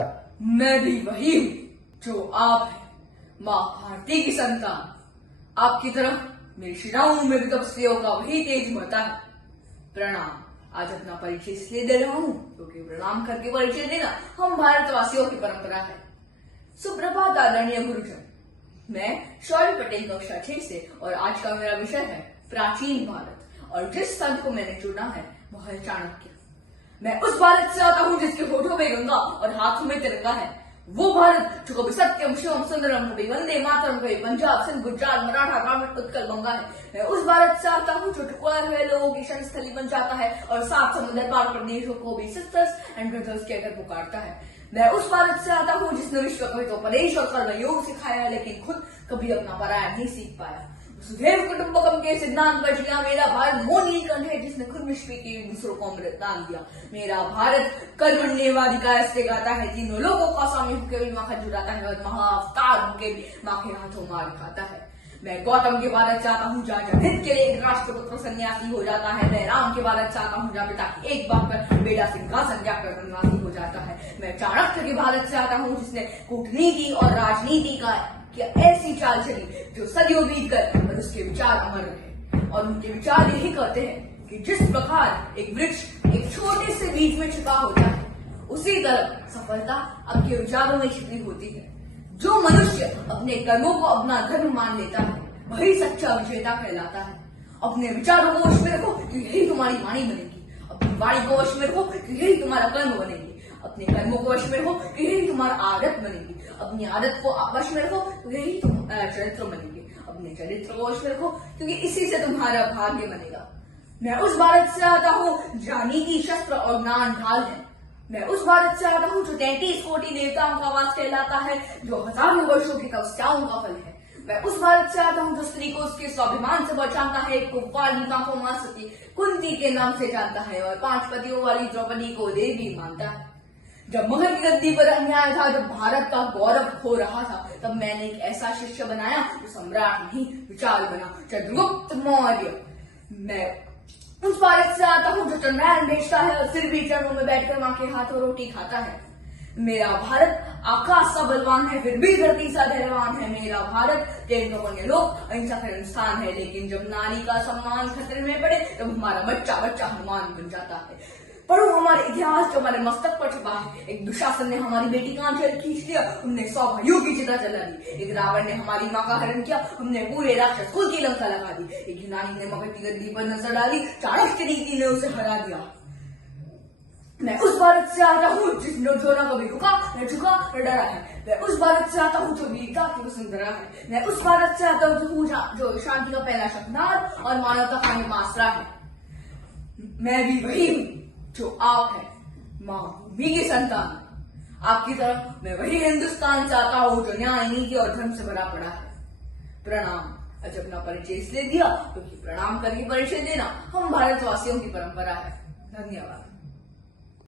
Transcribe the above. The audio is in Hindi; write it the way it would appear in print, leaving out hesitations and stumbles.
मैं भी वही हूँ जो आप है, माँ भारती की संतान। आपकी तरह मेरी शिराओं में भी तपस्वियों का वही तेज बहता है। प्रणाम। आज अपना परिचय इसलिए दे रहा हूँ क्योंकि प्रणाम करके परिचय देना हम भारतवासियों की परंपरा है। सुप्रभात आदरणीय गुरुजन, मैं शौर्य पटेल कक्षा 6 से और आज का मेरा विषय है प्राचीन भारत और जिस संत को मैंने चुना है वह है चाणक्य। मैं उस भारत से आता हूँ जिसके होठों में गंगा और हाथों में तिरंगा है। वो भारत जो कभी सत्यम शिवम सुंदरम, कभी वंदे मातरम, कभी पंजाब सिंध गुजरात मराठा द्राविड़ उत्कल गंगा है। मैं उस भारत से आता हूँ जो टुकड़ा हुए लोगों की स्थली बन जाता है और 7 समुद्र पार प्रदेशों को भी सिस्टर्स एंड ब्रदर्स कहकर पुकारता है। मैं उस भारत से आता हूँ जिसने विश्व को तो परेश और कर्म योग सिखाया, लेकिन खुद कभी अपना पराया नहीं सीख पाया। सुधैव कुटुंबकम के सिद्धांत पर जिया मेरा भारत वो नीलकंठ है जिसने खुद विश्व के दूसरों को अमृत दान दिया। मेरा भारत कर्मण्येवाधिकार से गाता है, तीनों लोगों का स्वामी होकर भी माखा जुटाता है और महाअवतार होकर भी माँ के हाथों मार खाता है। मैं गौतम के भारत से आता हूँ जहाँ जनहित के लिए एक राष्ट्रपुत्र सन्यासी हो जाता है। मैं राम के भारत से आता हूँ जहाँ पिता की एक बात पर बेटा सिंहासन जाकर वनवासी हो जाता है। मैं चाणक्य के भारत से आता हूँ जिसने कूटनीति और राजनीति का ऐसी चाल चली जो सदियों बीत गए और उसके विचार अमर रहे। और उनके विचार यही कहते हैं कि जिस प्रकार एक वृक्ष एक छोटे से बीज में छिपा होता है, उसी तरह सफलता आपके विचारों में छिपी होती है। जो मनुष्य अपने कर्मों को अपना धर्म मान लेता है वही सच्चा विजेता कहलाता है। अपने विचारों को वश में रखो तो यही तुम्हारी वाणी बनेगी, अपनी वाणी को वश में रखो तो यही तुम्हारा कर्म बनेगी, अपने कर्मों को वश में रखो तो यही तुम्हारा आदत बनेगी, अपनी आदत को वश में रखो तो यही तुम्हारा चरित्र बनेगी, अपने चरित्र को वश में रखो क्योंकि इसी से तुम्हारा भाग्य बनेगा। मैं उस भारत से आता हूँ जहाँ नीति शस्त्र और ज्ञान ढाल है। मैं उस भारत से आता हूँ जो 33 कोटि देवताओं का वास कहलाता है, जो हजारों वर्षों की तपस्याओं का फल है। मैं उस भारत से आता हूँ जो स्त्री को उसके स्वाभिमान से बचाता है, कुंवार नीता को मां सती कुंती के नाम से जानता है और 5 पतियों वाली द्रौपदी को देवी मानता है। जब मुगल की गद्दी पर अन्याय था, जब भारत का गौरव खो रहा था, तब मैंने एक ऐसा शिष्य बनाया जो सम्राट नहीं विचार बना, चंद्रगुप्त मौर्य। मैं उस भारत से आता हूँ जो चंद्रायन बेचता है और फिर भी चरणों में बैठकर माँ के हाथों रोटी खाता है। मेरा भारत आकाश सा बलवान है फिर भी धरती सा धैर्यवान है। मेरा भारत तेज लोग अहिंसा का स्थान है, लेकिन जब नारी का सम्मान खतरे में पड़े तब हमारा बच्चा बच्चा हनुमान बन जाता है। पढ़ो हमारे इतिहास जो हमारे मस्तक पर छपा है। एक दुशासन ने हमारी बेटी का आंचल खींच लिया, हमने 100 भाइयों की चिता जला दी। एक रावण ने हमारी माँ का हरण किया, हमने पूरे राक्षस कुल की लंका लगा दी। एक यूनानी ने मगध की गद्दी पर नजर डाली, चाणक्य नीति ने उसे हरा दिया। मैं उस भारत से आता हूँ जिसने जो न कभी रुका न झुका न डरा है। मैं उस भारत से आता हूँ जो वीरता की वसुंधरा है। मैं उस भारत से आता हूँ जो शांति का पहला शब्दार्थ और मानवता का निमासरा है। मैं भी वही हूँ जो आप है, माँ भूमि की संतान। आपकी तरह मैं वही हिंदुस्तान से आता हूँ जो न्याय नीति और धर्म से भरा पड़ा है। प्रणाम। आज अपना परिचय इसलिए दिया क्योंकि प्रणाम करके परिचय देना हम भारतवासियों की परंपरा है। धन्यवाद।